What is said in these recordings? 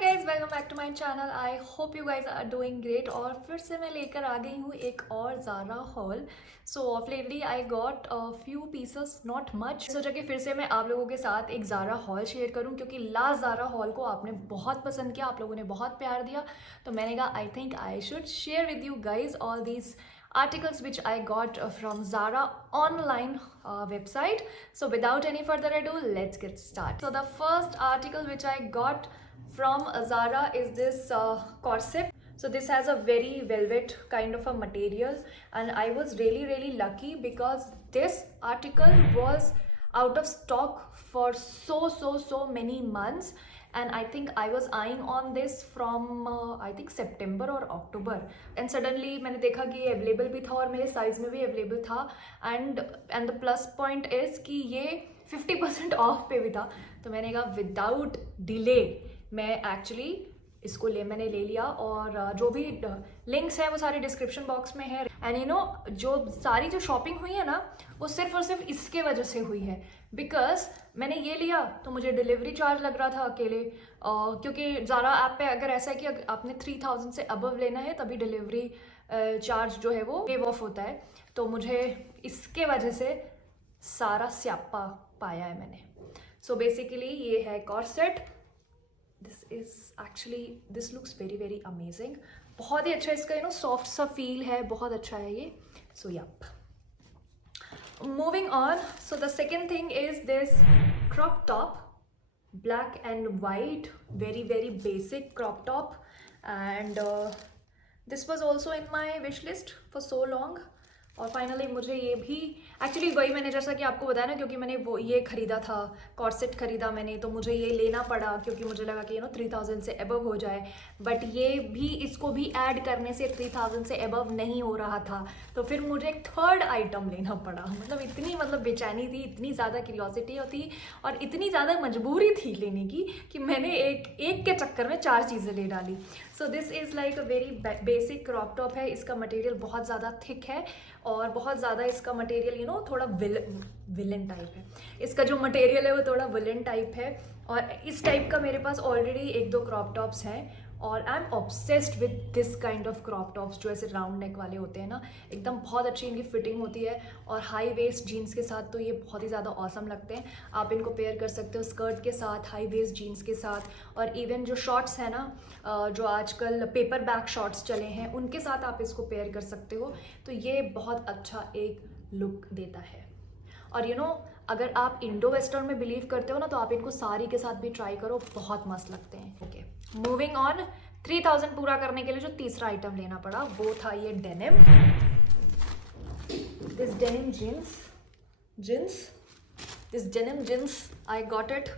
Guys welcome back to my channel. I hope you guys are doing great. और फिर से मैं लेकर आ गई हूँ एक और Zara haul. So of lately I got few pieces, not much. सोचा कि फिर से मैं आप लोगों के साथ एक ज़ारा हॉल शेयर करूँ, क्योंकि लास्ट ज़ारा हॉल को आपने बहुत पसंद किया, आप लोगों ने बहुत प्यार दिया। तो मैंने कहा I think I should share with you guys all these articles which I got from Zara online website. So without any further ado, let's get started. So the first article which I got from Zara is this corset. So this has a very velvet kind of a material, and I was really lucky because this article was out of stock for so many months, and I think I was eyeing on this from I think September or October, and suddenly मैंने देखा कि ये available भी था और मेरे size में भी अवेलेबल था, and the plus point is कि ये 50% ऑफ पे भी था। तो मैंने कहा विदाउट डिले मैं एक्चुअली इसको मैंने ले लिया, और जो भी लिंक्स हैं वो सारे डिस्क्रिप्शन बॉक्स में है। एंड यू नो जो सारी जो शॉपिंग हुई है ना, वो सिर्फ और सिर्फ इसके वजह से हुई है, बिकॉज मैंने ये लिया तो मुझे डिलीवरी चार्ज लग रहा था अकेले, क्योंकि ज़ारा ऐप पे अगर ऐसा है कि आपने 3000 से अबव लेना है तभी डिलीवरी चार्ज जो है वो वेव ऑफ होता है। तो मुझे इसके वजह से सारा स्यापा पाया है मैंने। सो बेसिकली ये है corset. This looks very amazing. बहुत ही अच्छा इसका सॉफ्ट सा फील है, बहुत अच्छा है ये। So yup, moving on. So the second thing is this crop top, black and white, very basic crop top, and this was also in my wish list for so long. और finally मुझे ये भी actually वही मैंने जैसा कि आपको बताया ना, क्योंकि मैंने वो ये ख़रीदा था, कॉर्सेट ख़रीदा मैंने, तो मुझे ये लेना पड़ा क्योंकि मुझे लगा कि 3000 से अबव हो जाए। बट ये भी, इसको भी ऐड करने से 3000 से अबव नहीं हो रहा था, तो फिर मुझे एक थर्ड आइटम लेना पड़ा। इतनी बेचैनी थी, इतनी ज़्यादा क्यूरियोसिटी होती और इतनी ज़्यादा मजबूरी थी लेने की कि मैंने एक के चक्कर में 4 चीज़ें ले डाली। So this is like a very basic crop top है। इसका मटेरियल बहुत ज़्यादा थिक है और बहुत ज़्यादा इसका मटेरियल थोड़ा विलन टाइप है। इसका जो मटेरियल है वो थोड़ा विलन टाइप है, और इस टाइप का मेरे पास ऑलरेडी 1-2 क्रॉप टॉप्स हैं, और I am obsessed with this kind of crop tops जो ऐसे राउंड नेक वाले होते हैं ना, एकदम बहुत अच्छी इनकी फिटिंग होती है, और हाई वेस्ट जीन्स के साथ तो ये बहुत ही ज़्यादा ऑसम लगते हैं। आप इनको पेयर कर सकते हो स्कर्ट के साथ, हाई वेस्ट जीन्स के साथ, और इवन जो शॉर्ट्स हैं ना, जो आजकल पेपर बैक शॉर्ट्स चले हैं, उनके साथ आप इसको पेयर कर सकते हो। तो ये बहुत अच्छा एक लुक देता है। और अगर आप इंडो वेस्टर्न में बिलीव करते हो ना, तो आप इनको साड़ी के साथ भी ट्राई करो, बहुत मस्त लगते हैं। Okay, moving on. 3000 पूरा करने के लिए जो तीसरा आइटम लेना पड़ा वो था ये denim. This denim jeans I got it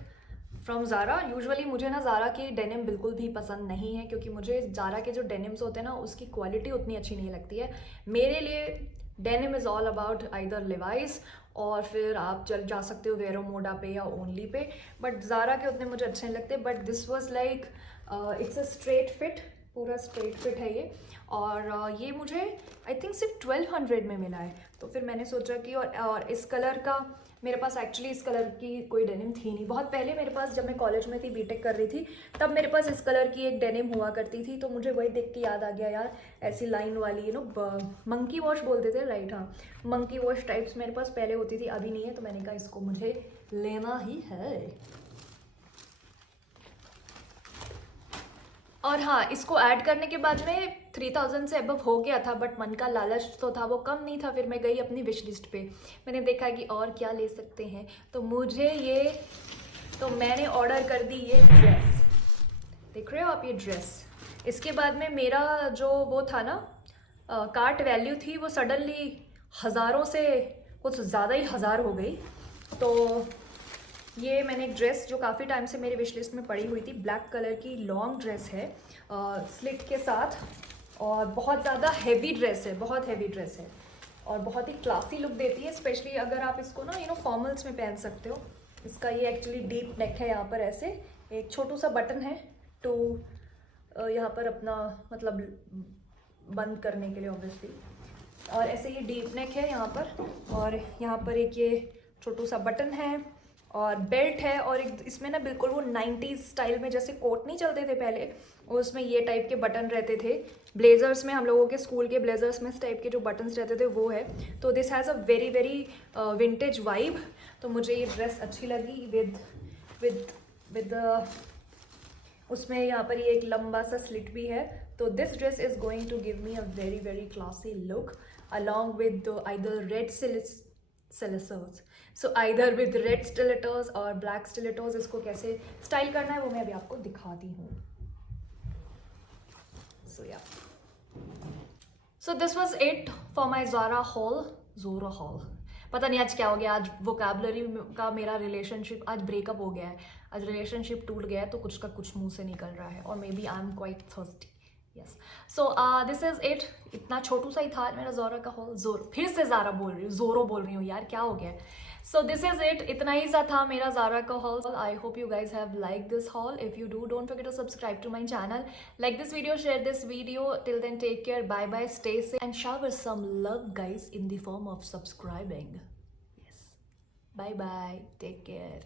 from Zara. Usually मुझे ना ज़ारा की डेनिम बिल्कुल भी पसंद नहीं है, क्योंकि मुझे ज़ारा के जो डेनिम्स होते हैं ना, उसकी क्वालिटी उतनी अच्छी नहीं लगती है। मेरे लिए denim is all about either Levi's, और फिर आप चल जा सकते हो वेरो मोडा पे या ओनली पे, बट ज़ारा के उतने मुझे अच्छे नहीं लगते। But this was like it's a straight fit, पूरा स्ट्रेट फिट है ये, और ये मुझे आई थिंक सिर्फ 1200 में मिला है। तो फिर मैंने सोचा कि और इस कलर का मेरे पास एक्चुअली इस कलर की कोई डेनिम थी नहीं। बहुत पहले मेरे पास, जब मैं कॉलेज में थी, बीटेक कर रही थी, तब मेरे पास इस कलर की एक डेनिम हुआ करती थी। तो मुझे वही देख के याद आ गया, यार ऐसी लाइन वाली मंकी वॉश बोलते थे, राइट? हाँ, मंकी वॉश टाइप्स मेरे पास पहले होती थी, अभी नहीं है। तो मैंने कहा इसको मुझे लेना ही है। और हाँ, इसको ऐड करने के बाद में 3000 से अबव हो गया था, बट मन का लालच तो था, वो कम नहीं था। फिर मैं गई अपनी विश लिस्ट पे, मैंने देखा कि और क्या ले सकते हैं, तो मैंने ऑर्डर कर दी ये ड्रेस। देख रहे हो आप ये ड्रेस। इसके बाद में मेरा जो वो था ना, कार्ट वैल्यू थी, वो सडनली हज़ारों से कुछ ज़्यादा ही हज़ार हो गई। तो ये मैंने एक ड्रेस जो काफ़ी टाइम से मेरी विश लिस्ट में पड़ी हुई थी, ब्लैक कलर की लॉन्ग ड्रेस है, स्लिट के साथ, और बहुत ज़्यादा हैवी ड्रेस है, बहुत हैवी ड्रेस है, और बहुत ही क्लासी लुक देती है, स्पेशली अगर आप इसको ना फॉर्मल्स में पहन सकते हो। इसका ये एक्चुअली डीप नेक है, यहाँ पर ऐसे एक छोटू सा बटन है टू यहाँ पर अपना बंद करने के लिए ऑब्वियसली, और ऐसे ये डीप नेक है यहाँ पर, और यहाँ पर एक ये छोटू सा बटन है, और बेल्ट है, और एक इसमें ना बिल्कुल वो 90s स्टाइल में जैसे कोट नहीं चलते थे पहले, उसमें ये टाइप के बटन रहते थे। ब्लेजर्स में, हम लोगों के स्कूल के ब्लेजर्स में इस टाइप के जो बटन्स रहते थे वो है। तो this has a very very vintage vibe. तो मुझे ये ड्रेस अच्छी लगी विद विद विद उसमें यहाँ पर ये एक लंबा सा स्लिट भी है। तो this dress is going to give me a very very classy look along with either red stilettos. So either with red stilettos or black stilettos, इसको कैसे स्टाइल करना है वो मैं अभी आपको दिखाती हूँ। So yeah. So this was it for my Zara haul. Zora haul. पता नहीं आज क्या हो गया, आज वोकैबुलरी का मेरा रिलेशनशिप आज ब्रेकअप हो गया है, आज रिलेशनशिप टूट गया है, तो कुछ का कुछ मुंह से निकल रहा है, और maybe I am quite thirsty. Yes, so this is it. इतना छोटू सा ही था मेरा ज़ोरा का हॉल। फिर से ज़ारा बोल रही हूँ, ज़ोरो बोल रही हूँ यार, क्या हो गया। सो दिस इज इट, इतना ही सा था मेरा ज़ारा का haul. I hope you guys have like this haul. If you do, don't forget to subscribe to my channel, like this video, share this video. Till then take care, bye bye, stay safe and shower some love guys in the form of subscribing. Yes, bye bye, take care.